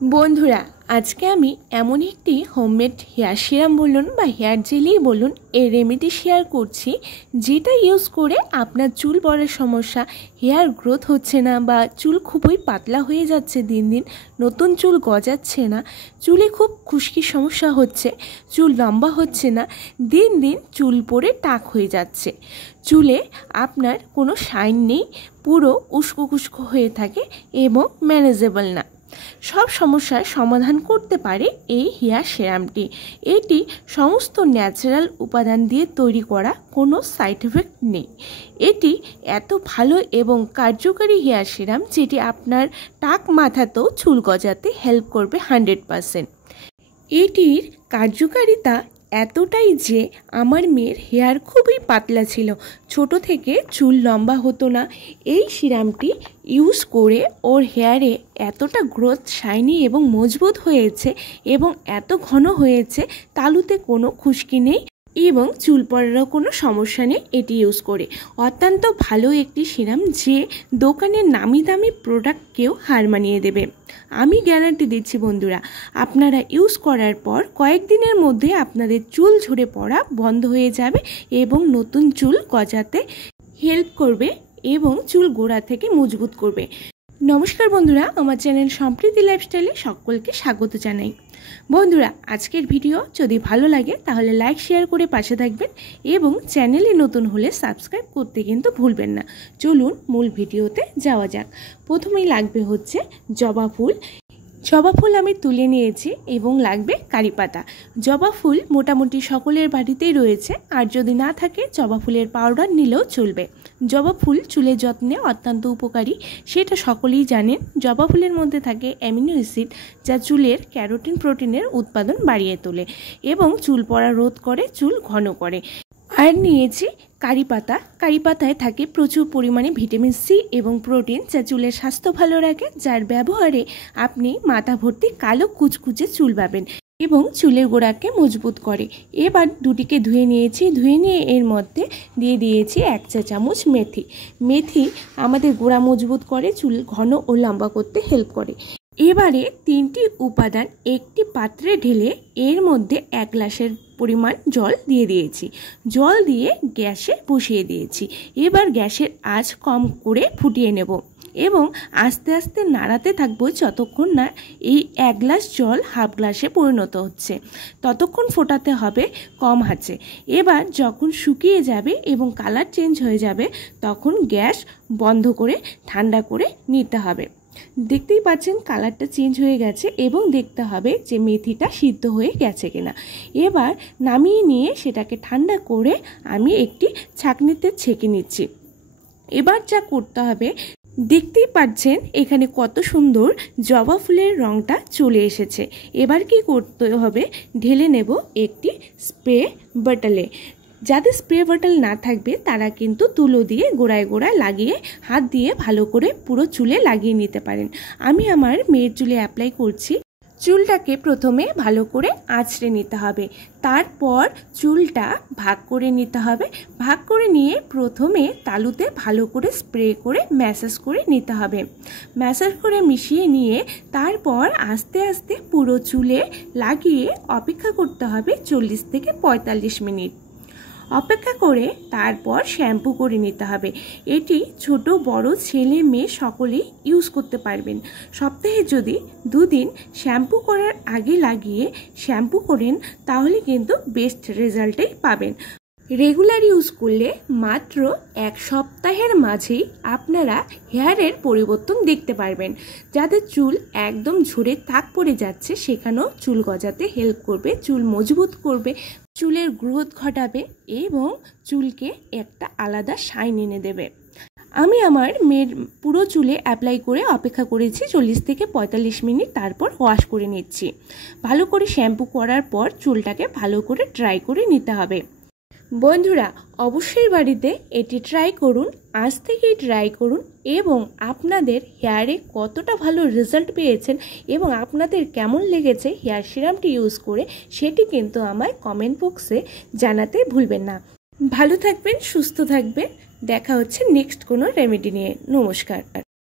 বন্ধুরা আজকে আমি এমন একটি হোমমেড হেয়ার সিরাম বলুন বা হেয়ার জেলই বলুন এই রেমেডি শেয়ার করছি, যেটা ইউজ করে আপনার চুল পড়ার সমস্যা, হেয়ার গ্রোথ হচ্ছে না বা চুল খুবই পাতলা হয়ে যাচ্ছে, দিন দিন নতুন চুল গজাচ্ছে না, চুলে খুব খুশকির সমস্যা হচ্ছে, চুল লম্বা হচ্ছে না, দিন দিন চুল পড়ে টাক হয়ে যাচ্ছে, চুলে আপনার কোনো শাইন নেই, পুরো উস্কো খুস্কো হয়ে থাকে এবং ম্যানেজেবল না, সব সমস্যার সমাধান করতে পারে এই হেয়ার সিরামটি। এটি সমস্ত ন্যাচারাল উপাদান দিয়ে তৈরি করা, কোনো সাইড এফেক্ট নেই। এটি এত ভালো এবং কার্যকারী হেয়ার সিরাম যেটি আপনার টাক মাথাতেও চুল গজাতে হেল্প করবে 100%। এটির কার্যকারিতা এতটাই যে আমার মেয়ের হেয়ার খুবই পাতলা ছিল, ছোট থেকে চুল লম্বা হতো না। এই সিরামটি ইউজ করে ওর হেয়ারে এতটা গ্রোথ, শাইনি এবং মজবুত হয়েছে এবং এত ঘন হয়েছে, তালুতে কোনো খুশকি নেই এবং চুল পড়ারও কোনো সমস্যা নেই এটি ইউজ করে। অত্যন্ত ভালো একটি সিরাম, যে দোকানের নামি দামি প্রোডাক্টকেও হার মানিয়ে দেবে। আমি গ্যারান্টি দিচ্ছি বন্ধুরা, আপনারা ইউজ করার পর কয়েকদিনের মধ্যে আপনাদের চুল ঝরে পড়া বন্ধ হয়ে যাবে এবং নতুন চুল গজাতে হেল্প করবে এবং চুল গোড়া থেকে মজবুত করবে। নমস্কার বন্ধুরা, আমার চ্যানেল সম্প্রীতি লাইফস্টাইলে সকলকে স্বাগত জানাই। বন্ধুরা আজকের ভিডিও যদি ভালো লাগে তাহলে লাইক শেয়ার করে পাশে থাকবেন এবং চ্যানেলে নতুন হলে সাবস্ক্রাইব করতে কিন্তু ভুলবেন না। চলুন মূল ভিডিওতে যাওয়া যাক। প্রথমেই লাগবে হচ্ছে জবা ফুল। জবা ফুল আমি তুলে নিয়েছি এবং লাগবে কারি পাতা। জবা ফুল মোটামুটি সকলের বাড়িতেই রয়েছে, আর যদি না থাকে জবা ফুলের পাউডার নিলেও চলবে। জবা ফুল চুলের যত্নে অত্যন্ত উপকারী, সেটা সকলেই জানেন। জবা ফুলের মধ্যে থাকে অ্যামিনো অ্যাসিড, যা চুলের ক্যারোটিন প্রোটিনের উৎপাদন বাড়িয়ে তোলে এবং চুল পড়া রোধ করে, চুল ঘন করে। আর নিয়েছি কারি পাতা। কারি পাতায় থাকে প্রচুর পরিমাণে ভিটামিন সি এবং প্রোটিন, যা চুলের স্বাস্থ্য ভালো রাখে, যার ব্যবহারে আপনি মাথা ভর্তি কালো কুচকুচে চুল পাবেন এবং চুলের গোড়াকে মজবুত করে। এবার দুটিকে ধুয়ে নিয়েছি, ধুয়ে নিয়ে এর মধ্যে দিয়ে দিয়েছি 1 চা চামচ মেথি। মেথি আমাদের গোড়া মজবুত করে, চুল ঘন ও লম্বা করতে হেল্প করে। এবারে 3টি উপাদান একটি পাত্রে ঢেলে এর মধ্যে 1 গ্লাসের পরিমাণ জল দিয়ে দিয়েছি। জল দিয়ে গ্যাসে বসিয়ে দিয়েছি। এবার গ্যাসের আঁচ কম করে ফুটিয়ে নেব এবং আস্তে আস্তে নাড়াতে থাকবো যতক্ষণ না এই 1 গ্লাস জল হাফ গ্লাসে পরিণত হচ্ছে, ততক্ষণ ফোটাতে হবে কম আঁচে। এবার যখন শুকিয়ে যাবে এবং কালার চেঞ্জ হয়ে যাবে, তখন গ্যাস বন্ধ করে ঠান্ডা করে নিতে হবে। দেখতেই পাচ্ছেন কালারটা চেঞ্জ হয়ে গেছে এবং দেখতে হবে যে মেথিটা সিদ্ধ হয়ে গেছে কিনা। এবার নামিয়ে নিয়ে সেটাকে ঠান্ডা করে আমি একটি ছাঁকনিতে ছেঁকে নিচ্ছি। এবার যা করতে হবে, দেখতেই পাচ্ছেন এখানে কত সুন্দর জবা ফুলের রঙটা চলে এসেছে। এবার কি করতে হবে, ঢেলে নেব একটি স্প্রে বটলে। যাদের স্প্রে বটল না থাকবে তারা কিন্তু তুলো দিয়ে গোড়ায় গোড়ায় লাগিয়ে হাত দিয়ে ভালো করে পুরো চুলে লাগিয়ে নিতে পারেন। আমি আমার মেয়ের চুলে অ্যাপ্লাই করছি। চুলটাকে প্রথমে ভালো করে আঁচড়ে নিতে হবে, তারপর চুলটা ভাগ করে নিতে হবে। ভাগ করে নিয়ে প্রথমে তালুতে ভালো করে স্প্রে করে ম্যাসাজ করে নিতে হবে। ম্যাসাজ করে মিশিয়ে নিয়ে তারপর আস্তে আস্তে পুরো চুলে লাগিয়ে অপেক্ষা করতে হবে 40 থেকে 45 মিনিট। অপেক্ষা করে তারপর শ্যাম্পু করে নিতে হবে। এটি ছোট বড় ছেলে মেয়ে সকলেই ইউজ করতে পারবেন। সপ্তাহে যদি 2 দিন শ্যাম্পু করার আগে লাগিয়ে শ্যাম্পু করেন তাহলে কিন্তু বেস্ট রেজাল্টই পাবেন। রেগুলার ইউজ করলে মাত্র 1 সপ্তাহের মাঝেই আপনারা হেয়ারের পরিবর্তন দেখতে পারবেন। যাদের চুল একদম ঝরে টাক পড়ে যাচ্ছে, সেখানেও চুল গজাতে হেল্প করবে, চুল মজবুত করবে, চুলের গ্রোথ ঘটাবে এবং চুলকে একটা আলাদা শাইন এনে দেবে। আমি আমার মেয়ের পুরো চুলে অ্যাপ্লাই করে অপেক্ষা করেছি 40 থেকে 45 মিনিট, তারপর ওয়াশ করে নিচ্ছি। ভালো করে শ্যাম্পু করার পর চুলটাকে ভালো করে ড্রাই করে নিতে হবে। বন্ধুরা অবশ্যই বাড়িতে এটি ট্রাই করুন, আজ থেকেই ট্রাই করুন এবং আপনাদের হেয়ারে কতটা ভালো রেজাল্ট পেয়েছেন এবং আপনাদের কেমন লেগেছে হেয়ার সিরামটি ইউজ করে, সেটি কিন্তু আমায় কমেন্ট বক্সে জানাতে ভুলবেন না। ভালো থাকবেন, সুস্থ থাকবেন। দেখা হচ্ছে নেক্সট কোনো রেমেডি নিয়ে। নমস্কার।